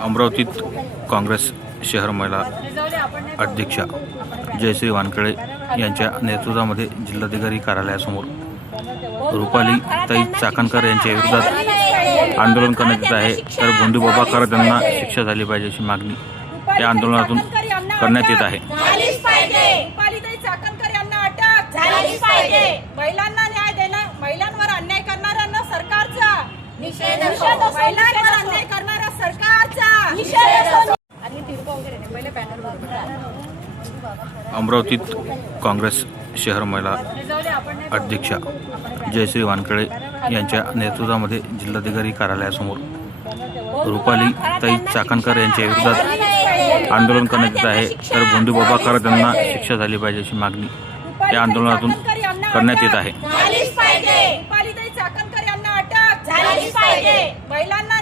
अमरावतीत काँग्रेस शहर महिला अध्यक्षा जयश्री वानखेडे यांच्या नेतृत्वामध्ये जिल्हाधिकारी कार्यालयासमोर रुपाली ताई चाकणकर यांच्या विरोधात आंदोलन करण्यात येत आहे। तर भोंडूबाबा खरात यांना शिक्षा झाली पाहिजे अशी मागणी या आंदोलनातून करण्यात येत आहे। महिलांना न्याय देणार, महिलांवर अन्याय करणाऱ्यांना सरकारचा निषेध, अन्याय करणाऱ्या सरकारचा निषेध। अमरावतीत काँग्रेस शहर महिला अध्यक्षा जयश्री वानखेडे यांच्या नेतृत्वामध्ये जिल्हाधिकारी कार्यालयासमोर रुपाली ताई चाकणकर यांच्या विरोधात आंदोलन करण्यात येत आहे। तर भोंडूबाबा खरात यांना शिक्षा झाली पाहिजे अशी मागणी या आंदोलनातून करण्यात येत आहे। महिलांना